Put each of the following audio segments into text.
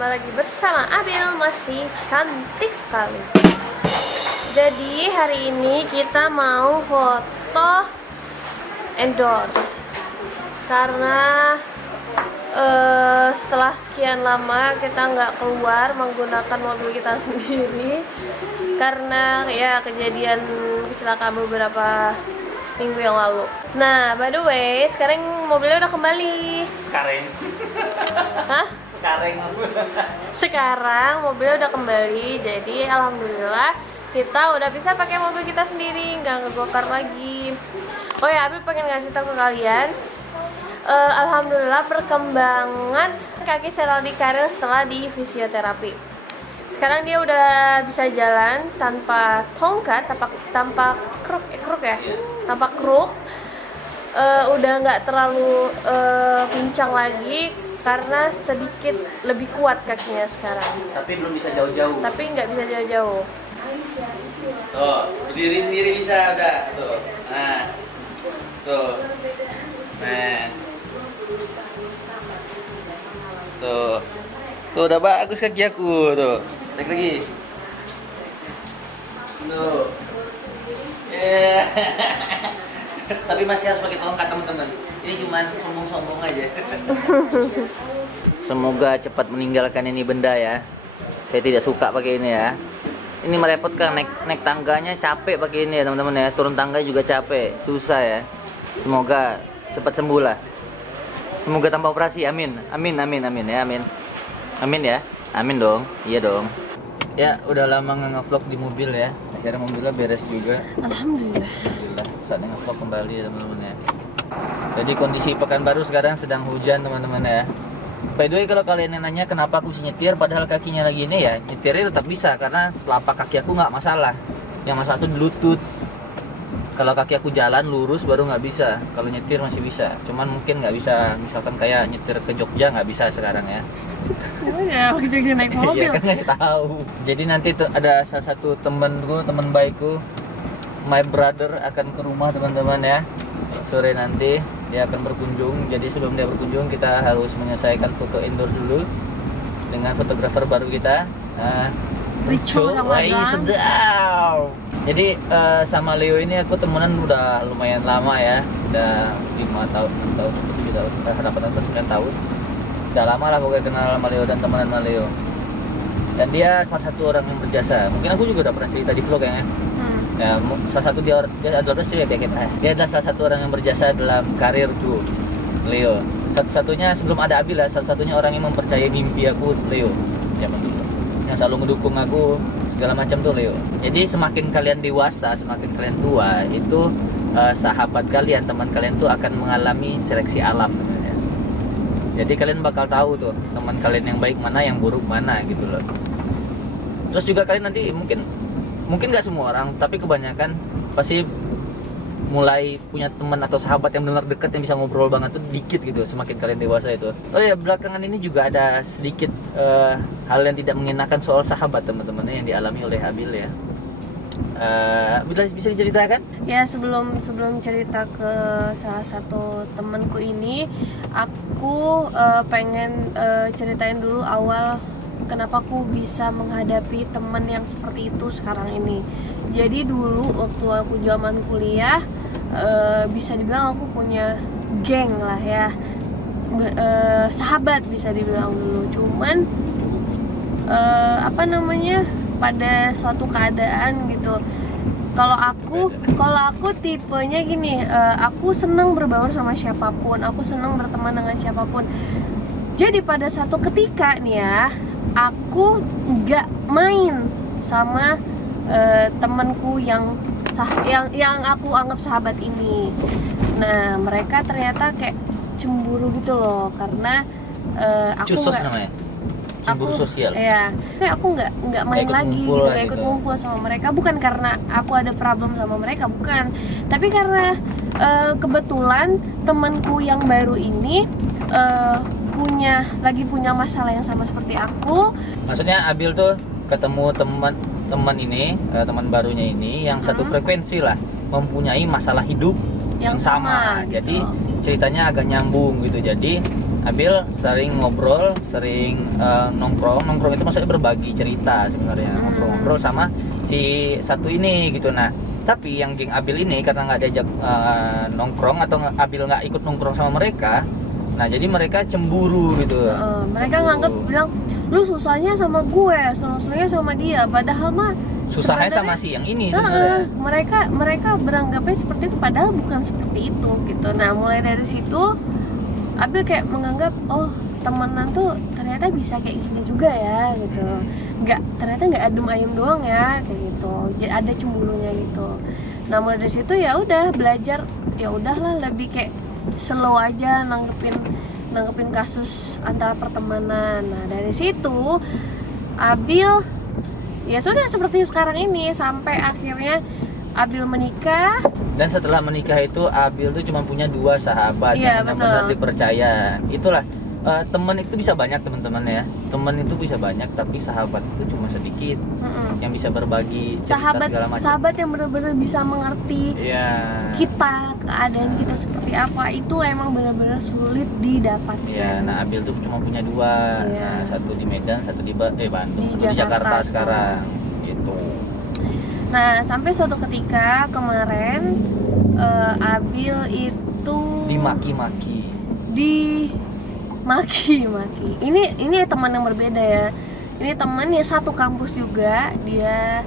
kembali lagi bersama Abil, masih cantik sekali. Jadi hari ini kita mau foto endorse karena setelah sekian lama kita nggak keluar menggunakan mobil kita sendiri karena ya kejadian kecelakaan beberapa minggu yang lalu. Nah, by the way, sekarang mobilnya udah kembali. Sekarang. Hah? Sekarang. Sekarang mobilnya udah kembali, jadi alhamdulillah kita udah bisa pakai mobil kita sendiri, nggak ngegokar lagi. Oh ya, Abi pengen ngasih tahu ke kalian, alhamdulillah perkembangan kaki Seraldi Karir setelah di fisioterapi. Sekarang dia udah bisa jalan tanpa tongkat, tanpa kruk ya, tanpa kruk. Udah nggak terlalu pincang lagi karena sedikit lebih kuat kakinya sekarang. Tapi belum bisa jauh-jauh. Tapi nggak bisa jauh-jauh. Tuh, berdiri sendiri bisa udah. Tuh. Nah. Tuh. Nah. Tuh. Tuh udah bagus kaki aku tuh. Cek lagi. Tuh. Yeah. Tapi masih harus pakai tongkat teman-teman. Ini cuma sombong-sombong aja. Semoga cepat meninggalkan ini benda ya. Saya tidak suka pakai ini ya. Ini merepotkan, naik tangganya capek pakai ini ya teman-teman ya. Turun tangga juga capek, susah ya. Semoga cepat sembuh lah. Semoga tanpa operasi, amin. Amin ya, amin. Amin ya. Amin dong. Iya dong. Ya, udah lama nggak ngevlog di mobil ya. Akhirnya mobilnya beres juga. Alhamdulillah. Alhamdulillah. Saatnya ngevlog kembali ya teman-teman ya. Jadi kondisi Pekanbaru sekarang sedang hujan teman-teman ya. By the way, kalau kalian yang nanya kenapa aku bisa nyetir padahal kakinya lagi ini ya, nyetirnya tetap bisa karena telapak kaki aku nggak masalah. Yang masalah itu di lutut. Kalau kaki aku jalan lurus baru nggak bisa. Kalau nyetir masih bisa. Cuman mungkin nggak bisa, misalkan kayak nyetir ke Jogja nggak bisa sekarang ya. Ya, waktu dia naik mobil. Iya kan nggak tahu. Jadi nanti tuh ada salah satu temen baikku, my brother akan ke rumah teman-teman ya. Sore nanti dia akan berkunjung. Jadi sebelum dia berkunjung kita harus menyelesaikan foto indoor dulu dengan fotografer baru kita. Rico Ramadan. Sedap. Jadi sama Leo ini aku temenan udah lumayan lama ya. Udah 5 tahun, 6 tahun, 7 tahun, 8 tahun, 9 tahun. Udah lama lah pokoknya kenal sama Leo dan temenan sama Leo. Dan dia salah satu orang yang berjasa. Mungkin aku juga udah pernah cerita di vlog ya. Ya, salah satu dia adalah sih kayak kita. Dia adalah salah satu orang yang berjasa dalam karirku, Leo. Satu-satunya sebelum ada Abil lah, satu-satunya orang yang mempercayai mimpi aku, Leo. Zaman dulu. Yang selalu mendukung aku segala macam tuh Leo. Jadi semakin kalian dewasa, semakin kalian tua, itu sahabat kalian, teman kalian tuh akan mengalami seleksi alam sebenarnya. Jadi kalian bakal tahu tuh teman kalian yang baik mana, yang buruk mana gitu loh. Terus juga kalian nanti mungkin nggak semua orang, tapi kebanyakan pasti mulai punya teman atau sahabat yang benar dekat yang bisa ngobrol banget tuh dikit gitu semakin kalian dewasa itu. Oh ya, belakangan ini juga ada sedikit hal yang tidak mengenakan soal sahabat teman-teman yang dialami oleh Abil ya. Bisa diceritakan? Ya, sebelum cerita ke salah satu temanku ini, aku pengen ceritain dulu awal kenapa aku bisa menghadapi teman yang seperti itu sekarang ini. Jadi dulu waktu aku zaman kuliah, bisa dibilang aku punya geng lah ya, sahabat bisa dibilang dulu. Cuman pada suatu keadaan gitu, kalau aku tipenya gini, aku senang berbaur sama siapapun, aku senang berteman dengan siapapun. Jadi pada suatu ketika nih ya, aku nggak main sama temanku yang aku anggap sahabat ini. Nah, mereka ternyata kayak cemburu gitu loh karena aku cemburu sosial. Ya, aku nggak main lagi gitu, nggak ikut ngumpul sama mereka. Bukan karena aku ada problem sama mereka, bukan. Tapi karena kebetulan temanku yang baru ini lagi punya masalah yang sama seperti aku. Maksudnya Abil tuh ketemu teman ini, teman barunya ini yang satu frekuensi lah, mempunyai masalah hidup yang sama. Gitu. Jadi ceritanya agak nyambung gitu. Jadi Abil sering ngobrol, sering nongkrong itu maksudnya berbagi cerita sebenarnya, ngobrol-ngobrol sama si satu ini gitu. Nah tapi yang geng Abil ini karena nggak diajak nongkrong atau Abil nggak ikut nongkrong sama mereka, nah jadi mereka cemburu gitu. Mereka nganggap bilang lu susahnya sama gue, susahnya sama dia, padahal mah susahnya sama si yang ini sebenarnya. Mereka beranggapnya seperti itu padahal bukan seperti itu gitu. Nah mulai dari situ Abil kayak menganggap oh temenan tuh ternyata bisa kayak gini juga ya gitu, ternyata nggak adem ayem doang ya kayak gitu, jadi ada cemburunya gitu. Nah mulai dari situ ya udah belajar, ya udahlah lebih kayak slow aja nanggepin kasus antara pertemanan. Nah dari situ Abil ya sudah seperti sekarang ini sampai akhirnya Abil menikah. Dan setelah menikah itu Abil tuh cuma punya 2 sahabat Iya, yang benar-benar dipercaya. Itulah teman itu bisa banyak teman-teman ya. Teman itu bisa banyak tapi sahabat itu cuma sedikit yang bisa berbagi cerita segala macam. Sahabat yang benar-benar bisa mengerti kita, keadaan kita seperti apa, itu emang benar-benar sulit didapatkan. Iya, nah Abil tuh cuma punya 2. Nah, satu di Medan, satu di Bandung, satu di Jakarta sekarang gitu. Nah, sampai suatu ketika kemarin Abil itu dimaki-maki. Ini teman yang berbeda ya. Ini teman yang satu kampus juga, dia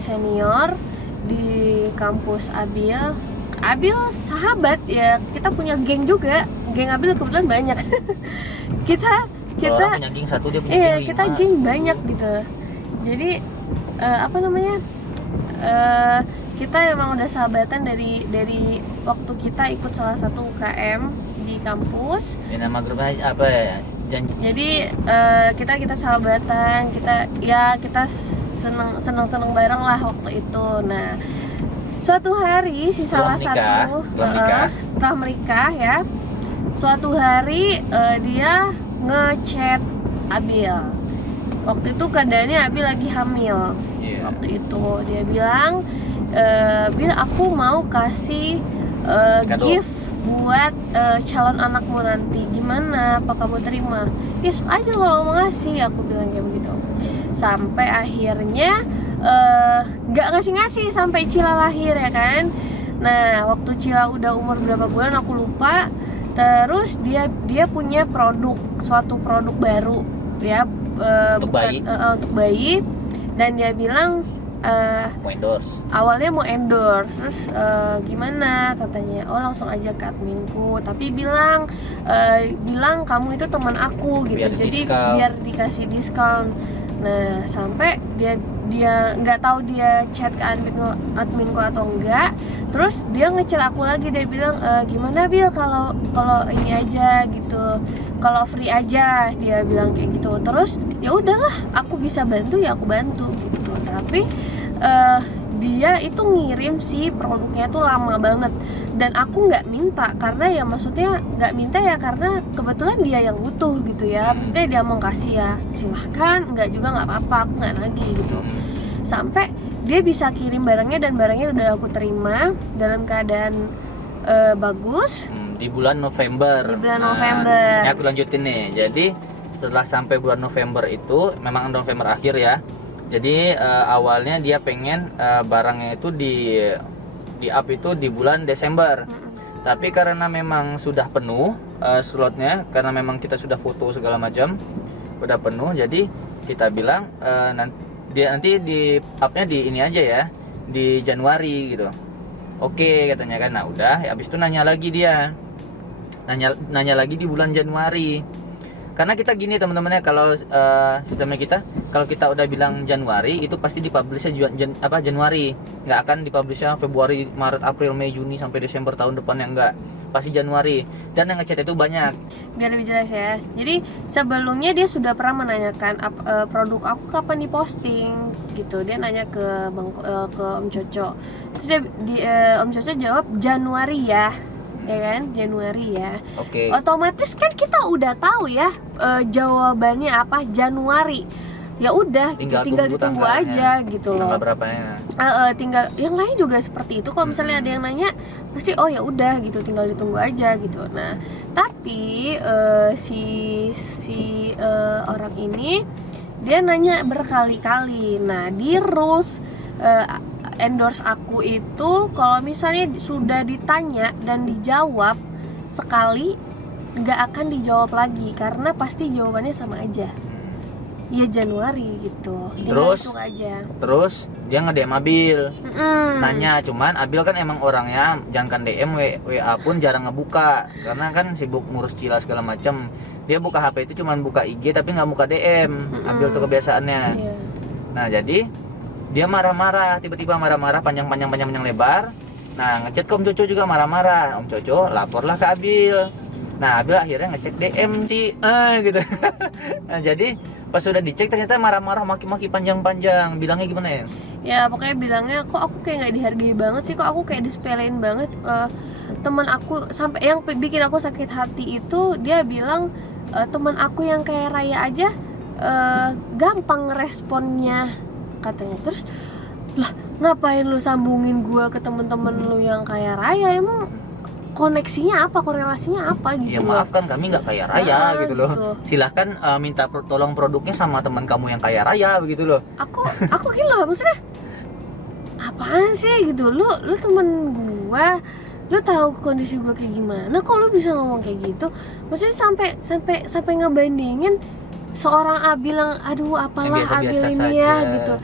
senior di kampus Abil. Abil sahabat ya, kita punya geng juga. Geng Abil kebetulan banyak. kita orang punya geng 1, dia punya geng 5. kita geng banyak gitu. Jadi kita emang udah sahabatan dari waktu kita ikut salah satu UKM di kampus. Ya, nama grupnya apa ya? Jadi kita sahabatan, kita seneng bareng lah waktu itu. Nah suatu hari setelah menikah ya, suatu hari dia ngechat Abil. Waktu itu keadaannya Abil lagi hamil. Waktu itu dia bilang, Bil aku mau kasih gift buat calon anakmu nanti, gimana, apa kamu terima? Yes aja kalau mau ngasih, aku bilang kayak begitu. Sampai akhirnya nggak ngasih sampai Cila lahir ya kan. Nah waktu Cila udah umur berapa bulan aku lupa. Terus dia punya suatu produk baru ya, untuk bayi, dan dia bilang mau endorse. Awalnya mau endorse, terus gimana katanya, oh langsung aja ke adminku, tapi bilang kamu itu teman aku gitu, biar dikasih diskon. Nah sampai dia nggak tahu dia chat ke adminku atau enggak, terus dia ngechat aku lagi, dia bilang gimana Bil kalau ini aja gitu, kalau free aja, dia bilang kayak gitu. Terus ya udahlah, aku bisa bantu ya aku bantu gitu. Tapi dia itu ngirim si produknya tuh lama banget, dan aku nggak minta karena ya maksudnya nggak minta ya karena kebetulan dia yang butuh gitu ya, maksudnya dia mau kasih ya silahkan, nggak juga nggak apa-apa, aku nggak nagih gitu. Sampai dia bisa kirim barangnya, dan barangnya udah aku terima dalam keadaan bagus di bulan November. Ini aku lanjutin nih. Jadi setelah sampai bulan November itu, memang November akhir ya. Jadi awalnya dia pengen barangnya itu di up itu di bulan Desember. Tapi karena memang sudah penuh slotnya, karena memang kita sudah foto segala macam, udah penuh, jadi kita bilang nanti di upnya di ini aja ya, di Januari gitu. Oke katanya kan. Nah udah, habis itu nanya lagi lagi di bulan Januari. Karena kita gini teman-teman ya, kalau sistemnya kita, kalau kita udah bilang Januari itu pasti dipublishnya Januari, nggak akan dipublishnya Februari, Maret, April, Mei, Juni sampai Desember tahun depannya, nggak, pasti Januari. Dan yang ngechat itu banyak. Biar lebih jelas ya. Jadi sebelumnya dia sudah pernah menanyakan produk aku kapan diposting gitu. Dia nanya ke Om Coco. Terus Om Coco jawab Januari ya kan, Januari ya. Oke. Otomatis kan kita udah tahu ya jawabannya apa, Januari. ya udah gitu, tinggal ditunggu aja gitu loh. Tanggal berapanya? Tinggal yang lain juga seperti itu. Kalau misalnya ada yang nanya, pasti oh ya udah gitu, tinggal ditunggu aja gitu. Nah, tapi si orang ini dia nanya berkali-kali. Nah, di rules endorse aku itu kalau misalnya sudah ditanya dan dijawab sekali, nggak akan dijawab lagi karena pasti jawabannya sama aja. Ya Januari gitu. Terus dia nge-DM Abil. Nanya, cuman Abil kan emang orangnya jangan DM, WA pun jarang ngebuka karena kan sibuk ngurus cila segala macam. Dia buka HP itu cuman buka IG tapi nggak buka DM. Abil tuh kebiasaannya. Yeah. Nah, jadi dia marah-marah, tiba-tiba marah-marah panjang lebar. Nah, ngechat ke Om Coco juga marah-marah. Om Coco laporlah ke Abil. Nah, Abil akhirnya ngecek DM sih, gitu. Nah, jadi pas sudah dicek ternyata marah-marah, maki-maki panjang-panjang. Bilangnya gimana ya? Ya pokoknya bilangnya, kok aku kayak nggak dihargai banget sih, kok aku kayak disepelein banget. Teman aku sampai yang bikin aku sakit hati itu dia bilang teman aku yang kayak Raya aja gampang responnya katanya. Terus lah ngapain lu sambungin gua ke temen-temen lu yang kayak Raya, emang koneksinya apa, korelasinya apa gitu. Ya maaf kan kami nggak kaya Raya gitu loh. Gitu. Silahkan minta tolong produknya sama teman kamu yang kaya Raya begitu loh. Aku gila, maksudnya apaan sih gitu. Lu temen gua, lu tahu kondisi gua kayak gimana, kok lu bisa ngomong kayak gitu. Maksudnya sampai ngebandingin seorang Abil yang aduh apalah Abil ini ya gitu,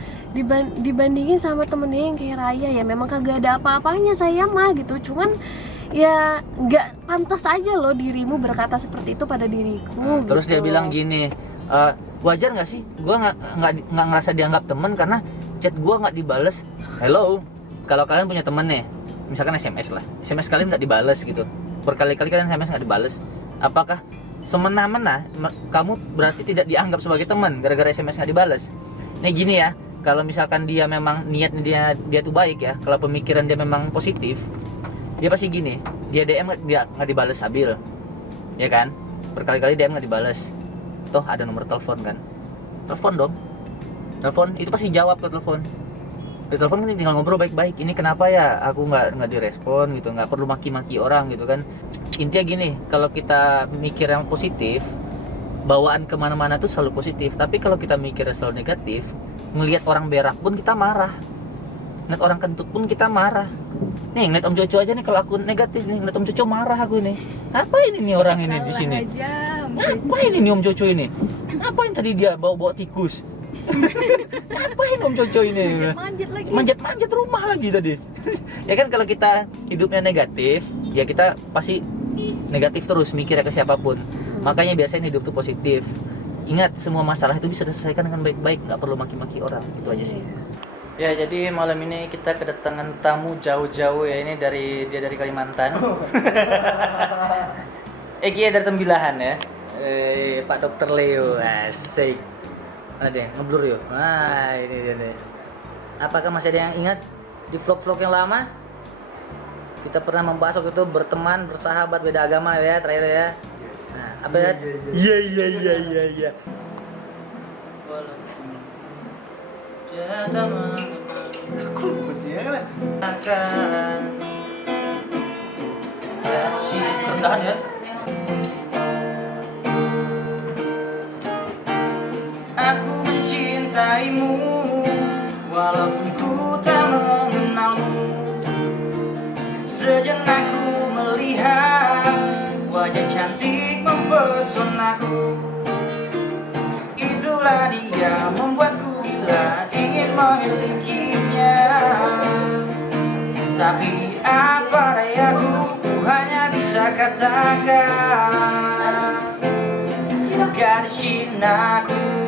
dibandingin sama temennya yang kayak Raya. Ya memang kagak ada apa-apanya saya mah gitu, cuman ya nggak pantas aja loh dirimu berkata seperti itu pada diriku. Terus gitu. dia bilang gini, wajar nggak sih gue nggak ngerasa dianggap teman karena chat gue nggak dibales. Hello, kalau kalian punya temen nih, misalkan SMS lah, SMS kalian nggak dibales gitu, berkali-kali kalian SMS nggak dibales, apakah semena-mena kamu berarti tidak dianggap sebagai teman gara-gara SMS nggak dibales? Nih gini ya, kalau misalkan dia memang niatnya dia tuh baik ya, kalau pemikiran dia memang positif, dia pasti gini, dia DM nggak dibales Abil, ya kan? Berkali-kali DM nggak dibales, toh ada nomor telepon kan? Telepon dong, telepon itu pasti jawab ke telepon. Di telepon kan tinggal ngobrol baik-baik. Ini kenapa ya aku nggak direspon gitu, nggak perlu maki-maki orang gitu kan? Intinya gini, kalau kita mikir yang positif, bawaan kemana-mana tuh selalu positif. Tapi kalau kita mikirnya selalu negatif, ngelihat orang berak pun kita marah, ngeliat orang kentut pun kita marah. Nih ngeliat Om Coco aja nih, kalau aku negatif nih ngeliat Om Coco marah aku nih. Apa ini nih orang ini di sini? Apa ini nih Om Coco ini? Ngapain tadi dia bawa tikus? Ngapain Om Coco ini? Manjat rumah lagi tadi. Ya kan kalau kita hidupnya negatif, ya kita pasti negatif terus mikirnya ke siapapun. Makanya biasanya hidup tuh positif. Ingat, semua masalah itu bisa diselesaikan dengan baik-baik, nggak perlu maki-maki orang. Itu aja sih. Ya, jadi malam ini kita kedatangan tamu jauh-jauh ya, ini dia dari Kalimantan. Dia dari Tembilahan ya. Pak Dr. Leo, asik. Mana deh, ngeblur yuk. Nah, ini dia nih. Apakah masih ada yang ingat di vlog-vlog yang lama? Kita pernah membahas waktu itu berteman, bersahabat, beda agama ya, terakhir ya. Nah, apa ya? Iya. Aku kuncinya kan? Akan si kerendahan ya. Aku mencintaimu walaupun ku tak mengenalmu. Sejenak ku melihat wajah cantik mempesonaku. Itulah dia membuatku gila, ingin memilikinya. Tapi apa dayaku, ku hanya bisa katakan gadis cintaku.